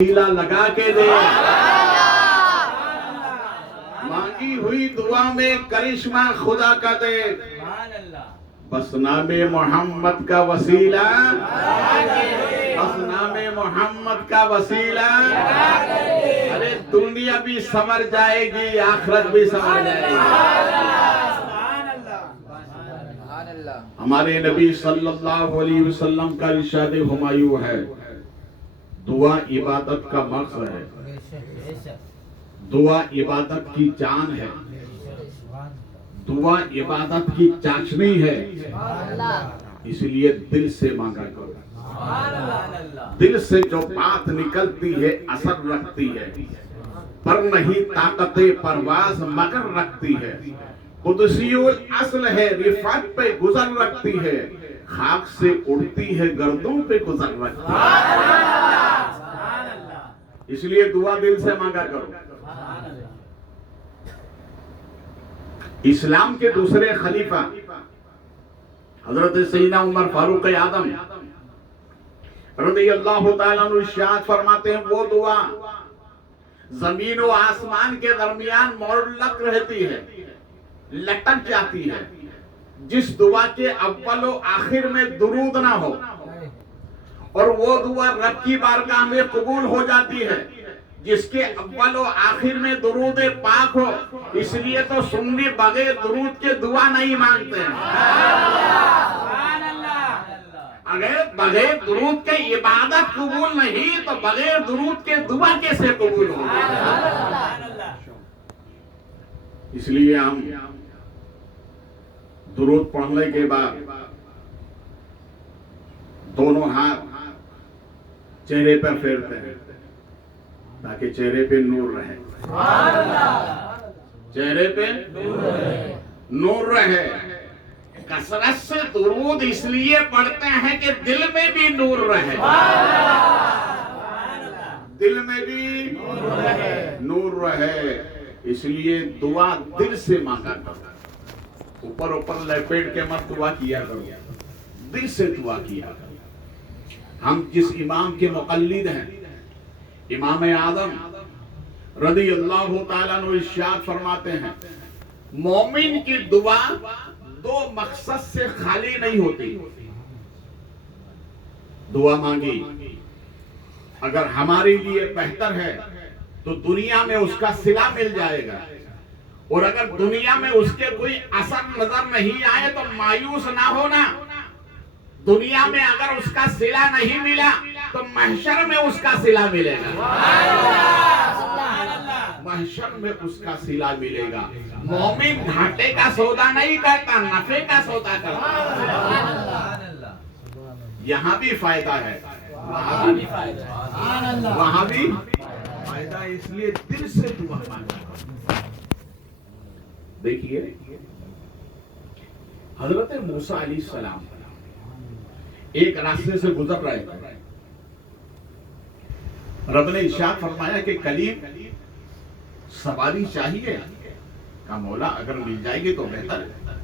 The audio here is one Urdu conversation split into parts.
وسیلہ لگا کے دے، مانگی ہوئی دعا میں کرشمہ خدا کا دے، بس نام محمد کا وسیلہ، بس نام محمد کا وسیلہ، ارے دنیا بھی سنور جائے گی، آخرت بھی سنور جائے گی۔ ہمارے نبی صلی اللہ علیہ وسلم کا ارشاد ہمایوں ہے، دعا عبادت کا مغز ہے، دعا عبادت کی جان ہے، دعا عبادت کی چاشنی ہے، اس لیے دل سے مانگا کرو۔ دل سے جو بات نکلتی ہے اثر رکھتی ہے، پر نہیں طاقت پرواز مگر رکھتی ہے، قدسی الاصل ہے، رفعت پہ گزر رکھتی ہے، خاک سے اڑتی ہے گردوں پہ گزر رکھتی ہے۔ اس لیے دعا دل سے مانگا کرو۔ اسلام کے دوسرے خلیفہ حضرت سیدنا عمر فاروق اعظم رضی اللہ تعالیٰ عنہ ارشاد فرماتے ہیں، وہ دعا زمین و آسمان کے درمیان معلق رہتی ہے، لٹک جاتی ہے، جس دعا کے اول و آخر میں درود نہ ہو، اور وہ دعا رب کی بارگاہ میں قبول ہو جاتی ہے جس کے اول و آخر میں درود پاک ہو۔ اس لیے تو سنی بغیر درود کے دعا نہیں مانگتے ہیں۔ اگر بغیر درود کے عبادت قبول نہیں تو بغیر درود کے دعا کیسے قبول ہو؟ اس لیے ہم درود پڑھنے کے بعد دونوں ہاتھ چہرے پر پھیرتے ہیں تاکہ چہرے پہ نور رہے، چہرے پہ نور رہے۔ کثرت سے درود اس لیے پڑھتے ہیں کہ دل میں بھی نور رہے، دل میں بھی نور رہے، اس لیے دعا دل سے مانگا کرو، اوپر اوپر لپیٹ کے مت دعا کیا کرو، دل سے دعا کیا کرو۔ ہم جس امام کے مقلد ہیں، امام اعظم رضی اللہ تعالیٰ عنہ ارشاد فرماتے ہیں، مومن کی دعا دو مقصد سے خالی نہیں ہوتی۔ دعا مانگی اگر ہمارے لیے بہتر ہے تو دنیا میں اس کا صلہ مل جائے گا، اور اگر دنیا میں اس کے کوئی اثر نظر نہیں آئے تو مایوس نہ ہونا۔ دنیا میں اگر اس کا صلہ نہیں ملا تو محشر میں اس کا صلہ ملے گا، محشر میں اس کا صلہ ملے گا۔ مومن گھاٹے کا سودا نہیں کرتا، نفع کا سودا کرتا۔ یہاں بھی فائدہ ہے، وہاں بھی فائدہ ہے، اس لیے دل سے دعا مانگا۔ دیکھیے حضرت موسیٰ علیہ السلام ایک راستے سے گزر رہے تھے، رب نے ارشاد فرمایا کہ کلیم سواری چاہیے؟ کہا مولا اگر مل جائے گی تو بہتر ہے۔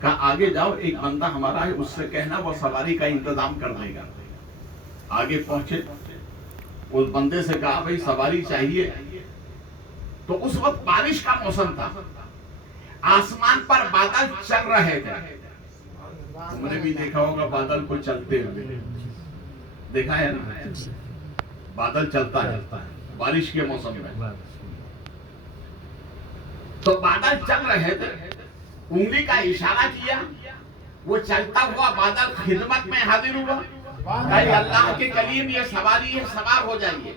کہا آگے جاؤ، ایک بندہ ہمارا ہے، اس سے کہنا وہ سواری کا انتظام کر دے گا۔ آگے پہنچے، اس بندے سے کہا بھائی سواری چاہیے، تو اس وقت بارش کا موسم تھا، آسمان پر بادل چل رہے تھے۔ تم نے بھی دیکھا ہوگا بادل کو چلتے ہوئے، دیکھا ہے نا، بادل چلتا ہے بارش کے موسم میں۔ تو بادل چل رہے تھے، انگلی کا اشارہ کیا، وہ چلتا ہوا بادل خدمت میں حاضر ہوا، کہ اللہ کے کلیم یہ سواری ہے، سوار ہو جائیے۔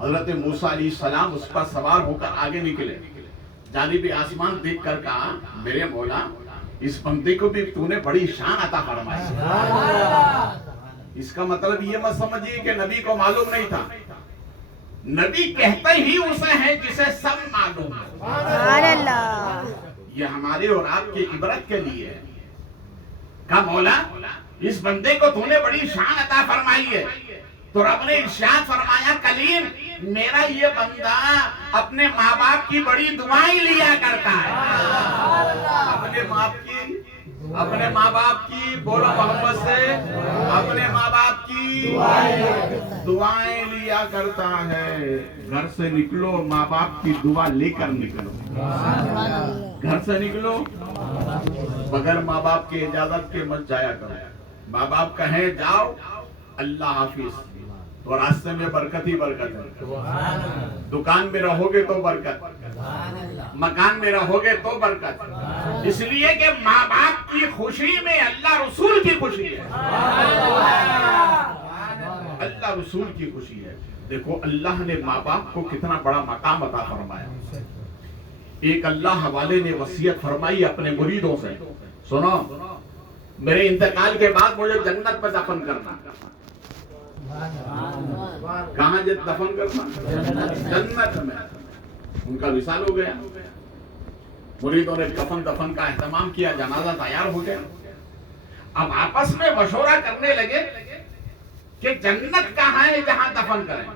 حضرت موسیٰ علیہ السلام اس پر سوار ہو کر آگے نکلے، جانب آسمان دیکھ کر کہا میرے مولا اس بندے کو بھی تو نے بڑی شان عطا فرمائی۔ اس کا مطلب یہ مت سمجھیے کہ نبی کو معلوم نہیں تھا، نبی کہتے ہی اسے ہے جسے سب معلوم ہے۔ یہ ہمارے اور آپ کی عبرت کے لیے ہے۔ کہا مولا اس بندے کو تو نے بڑی شان عطا فرمائی ہے، تو رب نے ارشاد فرمایا کلیم میرا یہ بندہ اپنے ماں باپ کی بڑی دعائیں لیا کرتا ہے، اپنے باپ کی اپنے ماں باپ کی، بولو محبت سے، اپنے ماں باپ کی دعائیں لیا کرتا ہے۔ گھر سے نکلو ماں باپ کی دعا لے کر نکلو، گھر سے نکلو بغیر ماں باپ کی اجازت کے مت جایا کرو۔ ماں باپ کہیں جاؤ اللہ حافظ تو راستے میں برکت ہی برکت ہے، دکان میں رہو گے تو برکت، مکان میں رہو گے تو برکت، اس لیے کہ ماں باپ کی خوشی میں اللہ رسول کی خوشی ہے، اللہ رسول کی خوشی ہے۔ دیکھو اللہ نے ماں باپ کو کتنا بڑا مقام عطا فرمایا۔ ایک اللہ والے نے وصیت فرمائی اپنے مریدوں سے، سنو میرے انتقال کے بعد مجھے جنت میں دفن کرنا۔ کہاں دفن کرنا؟ جنت میں۔ ان کا وصال ہو گیا، مریدوں نے کفن دفن کا اہتمام کیا، جنازہ تیار ہو گیا۔ اب آپس میں مشورہ کرنے لگے کہ جنت کہاں ہے جہاں دفن کریں۔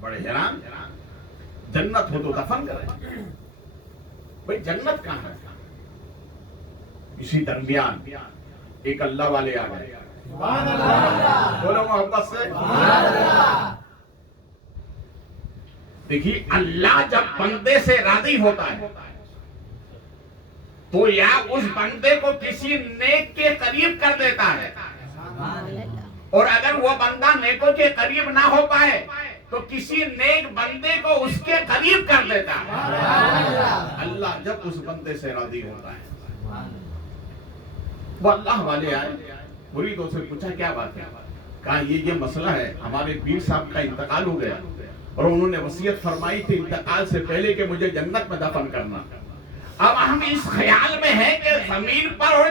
بڑے حیران، جنت ہو تو دفن کریں، بھئی جنت کہاں ہے؟ اسی درمیان ایک اللہ والے آ گئے، بولو محبت سے۔ دیکھیے اللہ جب بندے سے راضی ہوتا ہے تو یا اس بندے کو کسی نیک کے قریب کر دیتا ہے، اور اگر وہ بندہ نیکوں کے قریب نہ ہو پائے تو کسی نیک بندے کو اس کے قریب کر دیتا ہے۔ اللہ جب اس بندے سے راضی ہوتا ہے، وہ اللہ والے آئے، مریدوں سے پوچھا کیا بات ہے؟ کہا یہ مسئلہ ہے، ہمارے پیر صاحب کا انتقال ہو گیا اور انہوں نے وصیت فرمائی تھی انتقال سے پہلے کہ مجھے جنت میں دفن کرنا۔ اب ہم اس خیال میں ہیں کہ زمین پر اور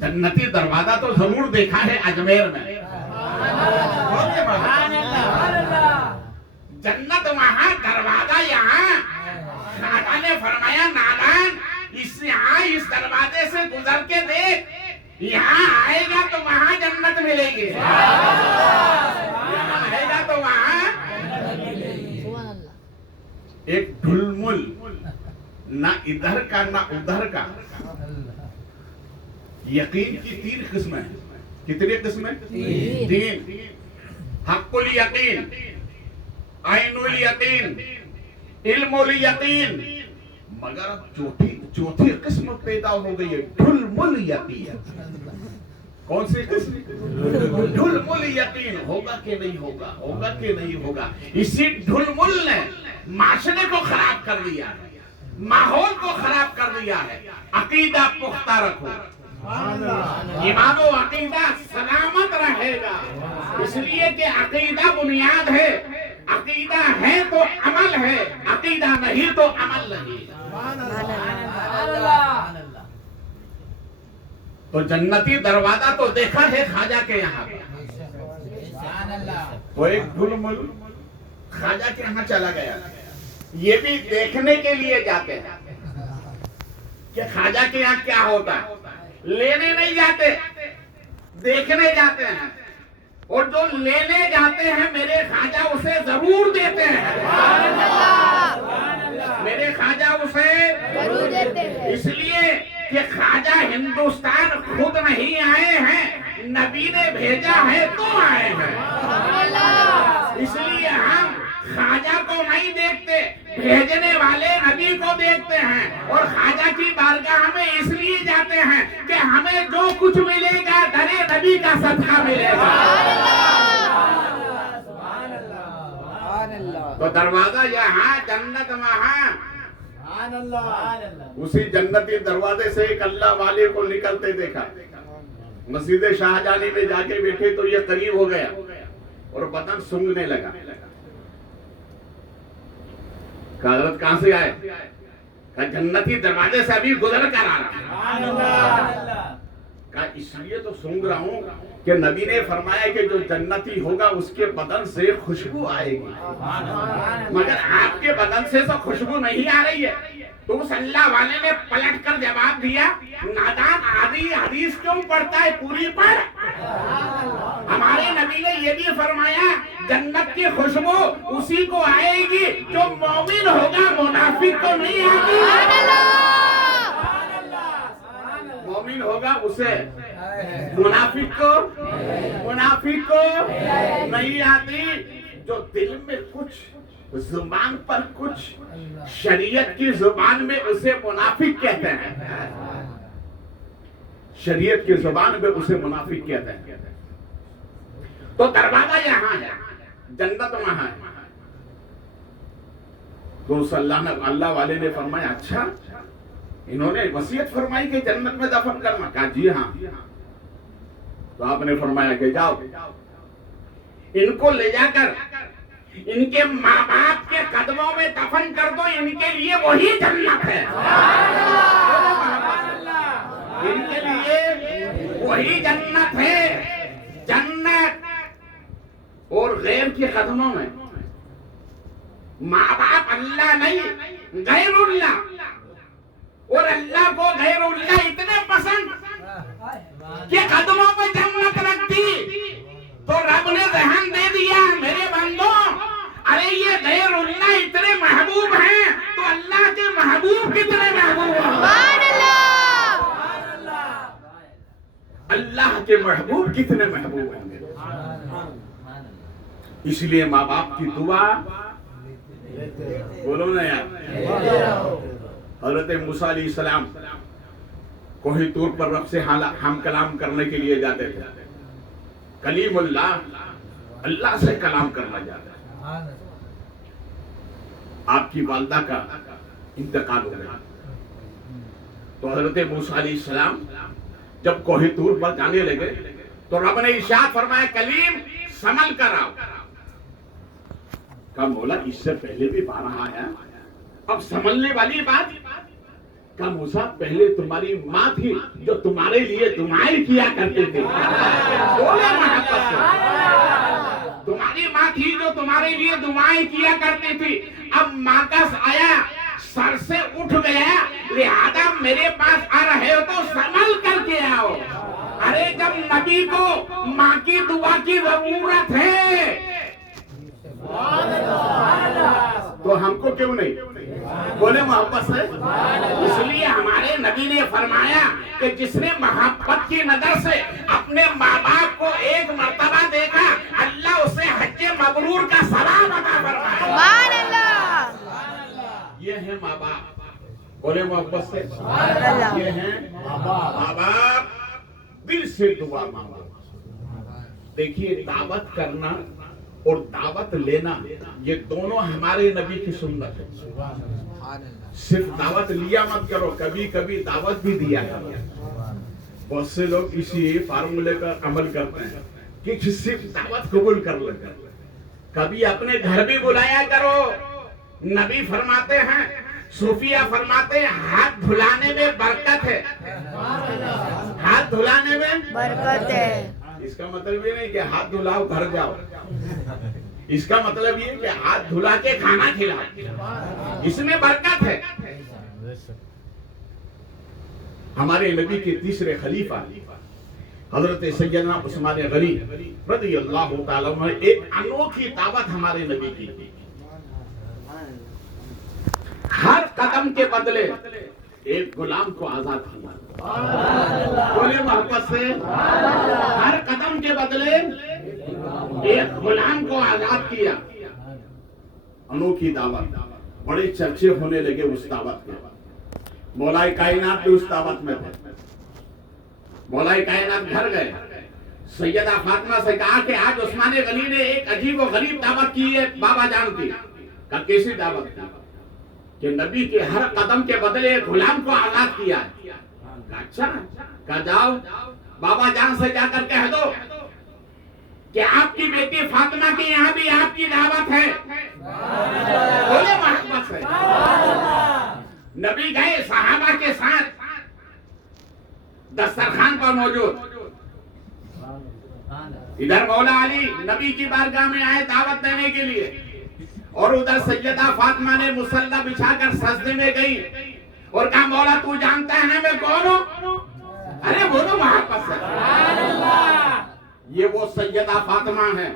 جنتی دروازہ تو ضرور دیکھا ہے اجمیر میں، جنت وہاں دروازہ یہاں۔ خواجہ نے فرمایا نادان اس دروازے سے گزر کے دیکھ، یہاں آئے گا تو وہاں جنت ملے گی، یہاں آئے گا تو وہاں۔ ایک ڈھلمل نہ ادھر کا نہ ادھر کا۔ یقین کی 3 قسمیں ہیں۔ کتنی قسمیں؟ 3۔ حق الیقین، عین الیقین، علم الیقین، مگر اب چوتھی قسم پیدا ہو گئی ہے، ڈھلمل یقین۔ کون سی قسم؟ ڈھلمل یقین، ہوگا کہ نہیں ہوگا، ہوگا کہ نہیں ہوگا۔ اسی ڈھلمل نے معاشرے کو خراب کر دیا ہے، ماحول کو خراب کر دیا ہے۔ عقیدہ پختہ رکھو، ایمان و عقیدہ سلامت رہے گا، اس لیے کہ عقیدہ بنیاد ہے، عقیدہ ہے تو عمل ہے، عقیدہ نہیں تو عمل نہیں۔ تو جنتی دروازہ تو دیکھا ہے خواجہ کے یہاں، وہ ایک ڈھلمل خواجہ کے یہاں چلا گیا۔ یہ بھی دیکھنے کے لیے جاتے ہیں کہ خواجہ کے یہاں کیا ہوتا ہے، لینے نہیں جاتے، دیکھنے جاتے ہیں، اور جو لینے جاتے ہیں میرے خواجہ اسے ضرور دیتے ہیں، میرے خواجہ اسے ضرور دیتے ہیں، اس لیے کہ خواجہ ہندوستان خود نہیں آئے ہیں، نبی نے بھیجا ہے تو آئے ہیں۔ اس لیے ہم خواجہ کو نہیں دیکھتے، بھیجنے والے نبی کو دیکھتے ہیں، اور خواجہ کی بارگاہ میں اس لیے جاتے ہیں کہ ہمیں جو کچھ ملے گا درے نبی کا صدقہ ملے گا۔ تو دروازہ یہاں، جنت وہاں۔ اسی جنتی دروازے سے ایک اللہ والے کو نکلتے دیکھا، مسجد شاہجہانی میں جا کے بیٹھے تو یہ قریب ہو گیا اور بدن سونگنے لگا۔ کہا حضرت کہاں سے آئے؟ کہا جنتی دروازے سے ابھی گزر کر آ رہا۔ کہا اس لیے تو سونگ رہا ہوں کہ نبی نے فرمایا کہ جو جنتی ہوگا اس کے بدن سے خوشبو آئے گی، مگر آپ کے بدن سے تو خوشبو نہیں آ رہی ہے۔ تو اس اللہ والے نے پلٹ کر جواب دیا، نادان آدھی حدیث کیوں پڑھتا ہے، پوری پڑھ۔ ہمارے نبی نے یہ بھی فرمایا جنت کی خوشبو اسی کو آئے گی جو مومن ہوگا، منافق کو نہیں آتی۔ مومن ہوگا اسے، منافق کو نہیں آتی۔ جو دل میں کچھ، زبان پر کچھ، شریعت کی زبان میں اسے منافق کہتے ہیں، شریعت کی زبان میں اسے منافق کہتے ہیں۔ تو دروازہ یہاں ہے، جنت وہاں ہے۔ تو اس اللہ والے نے فرمایا اچھا انہوں نے وصیت فرمائی کہ جنت میں دفن کرنا، کہا جی ہاں۔ تو آپ نے فرمایا کہ جاؤ ان کو لے جا کر ان کے ماں باپ کے قدموں میں دفن کر دو، ان کے لیے وہی جنت ہے، ان کے لیے وہی جنت ہے۔ جنت اور غیر کے قدموں میں، ماں باپ اللہ نہیں غیر اللہ، اور اللہ کو غیر اللہ اتنے پسند کہ قدموں میں جنت رکھ دی۔ تو رب نے ذہن دے دیا میرے بندوں، ارے یہ غیر اللہ اتنے محبوب ہیں تو اللہ کے محبوب کتنے محبوب ہیں، اللہ کے محبوب کتنے محبوب ہیں۔ اس لیے ماں باپ کی دعا بولو نا یار۔ حضرت موسیٰ علیہ السلام کوہ طور پر رب سے ہم کلام کرنے کے لیے جاتے تھے، کلیم اللہ، اللہ سے کلام کرنا جاتا ہے۔ آپ کی والدہ کا انتقال ہو گیا، تو حضرت موسیٰ علیہ السلام جب کوہ طور پر جانے لگے تو رب نے ارشاد فرمایا کلیم سنبھل کر آؤ۔ کہا مولا اس سے پہلے بھی بارہ آیا، اب سنبھلنے والی بات؟ کہا موسیٰ پہلے تمہاری ماں تھی جو تمہارے لیے دعائیں کیا کرتے تھے، بولے محبت سے، تمہاری ماں تھی جو تمہارے لیے دعائیں کیا کرتی تھی، اب ماں کا آیا سر سے اٹھ گیا، لہذا میرے پاس آ رہے ہو تو سنبھل کر کے آؤ۔ ارے جب نبی کو ماں کی دعا کی ضرورت ہے تو ہم کو کیوں نہیں؟ بولے محبت سے۔ اس لیے ہمارے نبی نے فرمایا کہ جس نے محبت کی نظر سے اپنے ماں باپ کو ایک مرتبہ دیکھا، اللہ اسے حج مبرور کا ثواب عطا فرمائے۔ یہ ہے ماں باپ، بولے محبت سے، یہ ہے ماں باپ۔ دل سے دعا مانگو۔ دیکھیے دعوت کرنا اور دعوت لینا یہ دونوں ہمارے نبی کی سنت ہے۔ صرف دعوت لیا مت کرو، کبھی کبھی دعوت بھی دیا کرو۔ بہت سے لوگ اسی فارمولے کا عمل کرتے ہیں کہ صرف دعوت قبول کر لے، کبھی اپنے گھر بھی بلایا کرو۔ نبی فرماتے ہیں، صوفیہ فرماتے ہیں ہاتھ دھلانے میں برکت ہے، ہاتھ دھلانے میں برکت ہے۔ اس کا مطلب یہ نہیں کہ ہاتھ دھلاؤ گھر جاؤ، اس کا مطلب یہ کہ ہاتھ دھلا کے کھانا کھلاؤ، اس میں برکت ہے۔ ہمارے نبی کے تیسرے خلیفہ حضرت سیدنا عثمان غنی رضی اللہ تعالیٰ عنہ، ایک انوکھی دعوت ہمارے نبی کی، ہر قدم کے بدلے ایک غلام کو آزاد کیا۔ بولے محبت سے، ہر قدم کے بدلے ایک غلام کو آزاد کیا۔ انوکھی دعوت، بڑے چرچے ہونے لگے اس دعوت میں۔ مولا کائنات بھی اس دعوت میں تھے۔ مولا کائنات گھر گئے، سیدہ فاطمہ سے کہا کہ آج عثمان غنی نے ایک عجیب و غریب دعوت کی ہے بابا جان کی۔ کہا کیسی دعوت کی؟ کہ نبی کے ہر قدم کے بدلے ایک غلام کو آزاد کیا ہے۔ کہا اچھا، کہا جاؤ بابا جان سے جا کر کہہ دو کہ آپ کی بیٹی فاطمہ کے یہاں بھی آپ کی دعوت ہے۔ بولے محبت سے۔ نبی گئے صحابہ کے ساتھ، دسترخوان پر موجود، ادھر مولا علی نبی کی بارگاہ میں آئے دعوت دینے کے لیے، اور ادھر سیدہ فاطمہ نے مصلی بچھا کر سجدے میں گئی اور کہا مولا تو جانتا ہے میں کون ہوں؟ ارے بولو محبت سے۔ یہ وہ سیدہ فاطمہ ہیں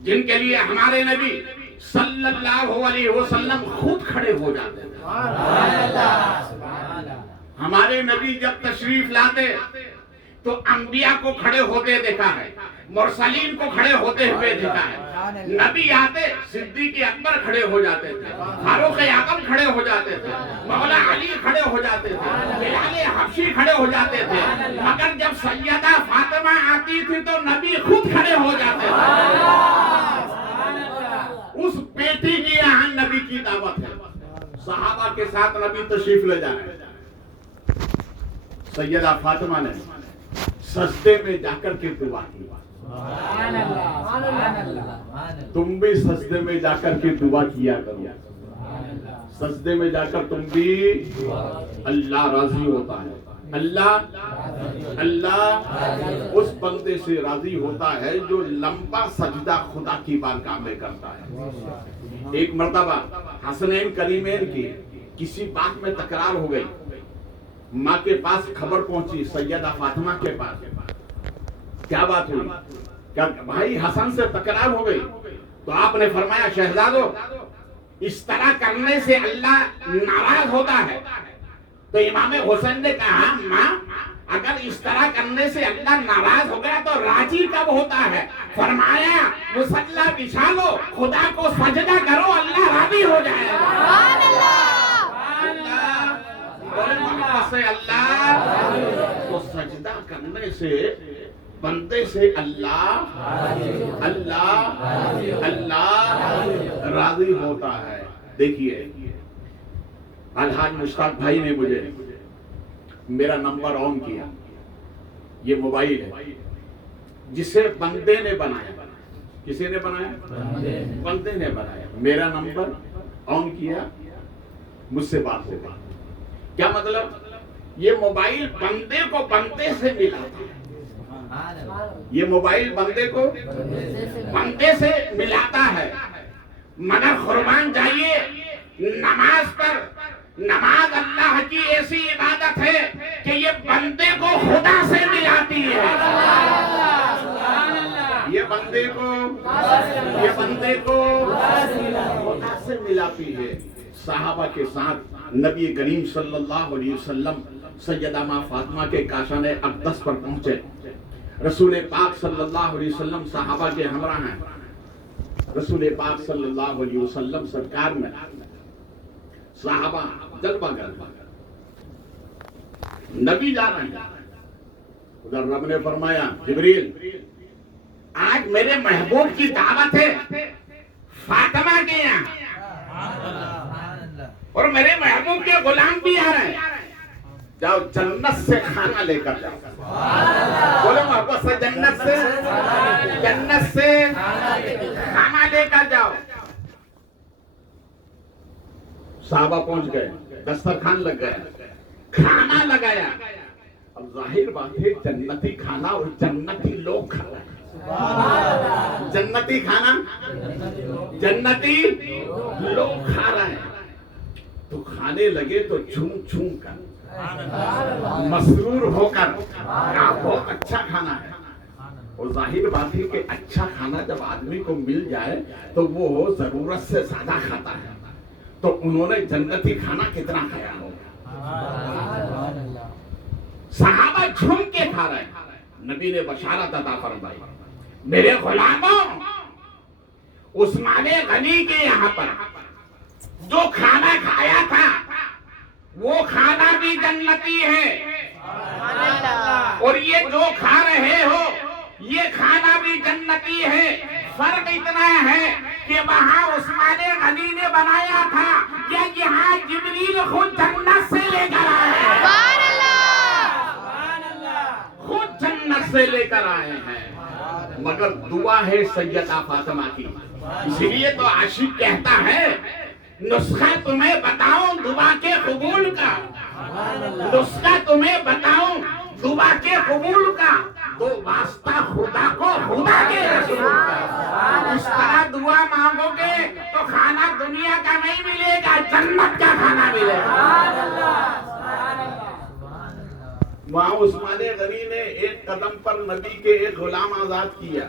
جن کے لیے ہمارے نبی صلی اللہ علیہ وسلم خود کھڑے ہو جاتے تھے. ہمارے نبی جب تشریف لاتے تو انبیاء کو کھڑے ہوتے دیکھا ہے, مرسلین کو کھڑے ہوتے ہوئے دیکھا ہے. نبی آتے صدیق اکبر کھڑے ہو جاتے تھے, فاروق اعظم کھڑے ہو جاتے تھے, مولا علی کھڑے ہو جاتے تھے, بلال حبشی کھڑے ہو جاتے تھے. مگر جب سیدہ فاطمہ آتی تھی تو نبی خود کھڑے ہو جاتے تھے. اس بیٹی کی یہاں نبی کی دعوت ہے. صحابہ کے ساتھ نبی تشریف لے جائے. سیدہ فاطمہ نے سجدے میں جا کر کے دعا کی. تم بھی سجدے میں جا کر کے دعا کیا کرو. سجدے میں جا کر تم بھی, اللہ راضی ہوتا ہے. اللہ اس بندے سے راضی ہوتا ہے جو لمبا سجدہ خدا کی بارگاہ میں کرتا ہے. ایک مرتبہ حسنین کریمین کی کسی بات میں تکرار ہو گئی. ماں کے پاس خبر پہنچی, سیدہ فاطمہ کے پاس. کیا بات ہوئی؟ کیا بھائی حسن سے تکرار ہو گئی؟ تو آپ نے فرمایا, شہزادو اس طرح کرنے سے اللہ ناراض ہوتا ہے. تو امام حسین نے کہا, ماں اگر اس طرح کرنے سے اللہ ناراض ہو گیا تو راضی کب ہوتا ہے؟ فرمایا, مصلی بچھا لو, خدا کو سجدہ کرو, اللہ راضی ہو جائے گا. اللہ کو سجدہ کرنے سے بندے سے اللہ راضی ہوتا ہے. دیکھیے الحاج مشتاق بھائی نے مجھے میرا نمبر آن کیا. یہ موبائل ہے جسے بندے نے بنایا. کسی نے بنایا؟ بندے نے بنایا. میرا نمبر آن کیا, مجھ سے بات ہو گئی. کیا مطلب؟ یہ موبائل بندے کو بندے سے ملا تھا. یہ موبائل بندے کو بندے سے ملاتا ہے. مگر قربان جائیے, نماز پر, نماز اللہ کی ایسی عبادت ہے کہ یہ بندے کو خدا سے ملاتی ہے. یہ بندے کو خدا سے ملاتی ہے. صحابہ کے ساتھ نبی کریم صلی اللہ علیہ وسلم سیدہ ماں فاطمہ کے کاشان اقدس پر پہنچے. رسول پاک صلی اللہ علیہ وسلم صحابہ کے ہمراہ ہیں. رسول پاک صلی اللہ علیہ وسلم سرکار میں صحابہ جلوہ گر, نبی جا رہے ہیں. ادھر رب نے فرمایا, جبریل آج میرے محبوب کی دعوت ہے فاطمہ کے یہاں, اور میرے محبوب کے غلام بھی آ رہے ہیں. جاؤ جنت سے کھانا لے کر جاؤ. بولے محبت سے, جنت سے کھانا لے کر جاؤ. صحابہ پہنچ گئے, دسترخوان لگ گیا, کھانا لگایا. اب ظاہر بات ہے جنتی کھانا اور جنتی لوگ کھا رہے ہیں. جنتی کھانا جنتی لوگ کھا رہے ہیں. تو کھانے لگے تو چھوم کر, مسرور ہو کر, بہت اچھا کھانا ہے. اور ظاہر بات ہے کہ اچھا کھانا جب آدمی کو مل جائے تو وہ ضرورت سے زیادہ کھاتا ہے. تو انہوں نے جنتی کھانا کتنا کھایا ہوگا. صحابہ جھوم کے کھا رہے ہیں. نبی نے بشارت عطا فرمائی, میرے غلاموں, عثمان غنی کے یہاں پر جو کھانا کھایا تھا وہ کھانا بھی جنتی ہے, اور یہ جو کھا رہے ہو یہ کھانا بھی جنتی ہے. فرق اتنا ہے کہ وہاں عثمان غنی نے بنایا تھا, یا یہاں جبریل خود جنت سے لے کر آئے خود جنت سے لے کر آئے ہیں. مگر دعا ہے سیدہ فاطمہ کی. اس لیے تو عاشق کہتا ہے, نسخہ تمہیں بتاؤں دعا کے قبول کا, نسخہ تمہیں بتاؤں دعا کے قبول کا, تو واسطہ خدا کو خدا کے رسول کا. اس طرح دعا مانگو گے تو کھانا دنیا کا نہیں ملے گا, جنت کا کھانا ملے گا. وہاں عثمان غنی نے ایک قدم پر نبی کے ایک غلام آزاد کیا،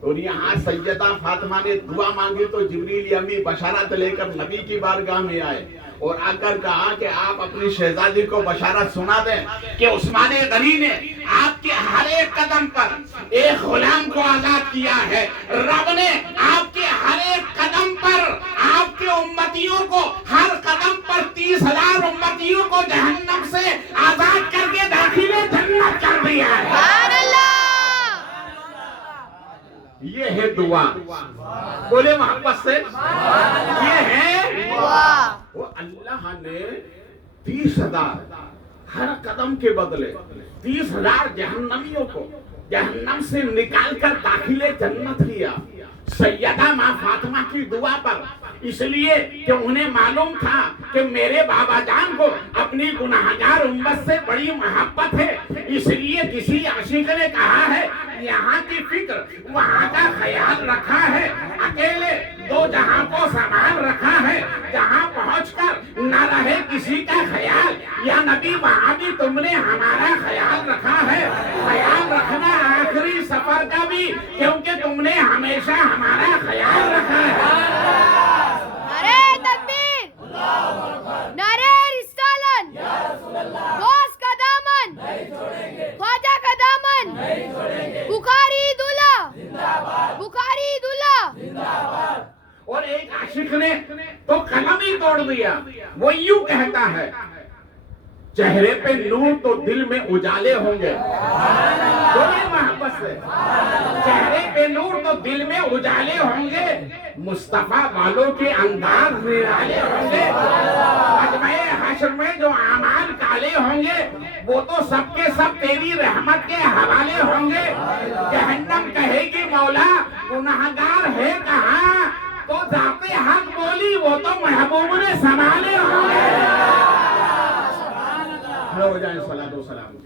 اور یہاں سیدہ فاطمہ نے دعا مانگی تو جبریل امی بشارت لے کر نبی کی بارگاہ میں آئے اور آ کر کہا کہ آپ اپنی شہزادی کو بشارت سنا دیں کہ عثمان غنی نے آپ کے ہر ایک قدم پر ایک غلام کو آزاد کیا ہے، رب نے آپ کے ہر ایک قدم پر آپ کے امتیوں کو ہر قدم پر 30,000 امتیوں کو جہنم سے آزاد کر کے داخل جنت کر دیا ہے۔ یہ ہے دعا، بولے محبت سے، یہ ہے وہ اللہ نے 30,000 ہر قدم کے بدلے 30,000 جہنمیوں کو جہنم سے نکال کر داخل جنت کیا سیدہ ماں فاطمہ کی دعا پر، اس لیے کہ انہیں معلوم تھا کہ میرے بابا جان کو اپنی گناہگار امت سے بڑی محبت ہے، اس لیے کسی عاشق نے کہا ہے یہاں کی فکر وہاں کا خیال رکھا ہے، اکیلے دو جہاں کو سامان رکھا ہے، جہاں پہنچ کر نہ رہے کسی کا خیال، یا نبی وہاں بھی تم نے ہمارا خیال رکھا ہے، خیال رکھنا آخری سفر کا بھی، کیونکہ تم نے ہمیشہ ہمارا خیال رکھا ہے۔ نعرہ تکبیر، نعرہ رسالت، غوث کا دامن، خواجہ کا دامن، بخاری دولہ، بخاری دولہ۔ اور ایک عاشق نے تو قلم ہی توڑ دیا، وہ یوں کہتا ہے چہرے پہ نور تو دل میں اجالے ہوں گے، بولے محبت سے، چہرے پہ نور تو دل میں اجالے ہوں گے، مصطفیٰ والوں کے انداز نرالے ہوں گے، مجمع حشر میں جو اعمال کالے ہوں گے وہ تو سب کے سب تیری رحمت کے حوالے ہوں گے، جہنم کہے گی مولا گناہگار ہے کہاں، تو ذات حق بولی وہ تو محبوب نے سنبھالے ہوں گے۔ ہو جائیں صلاۃ و سلام۔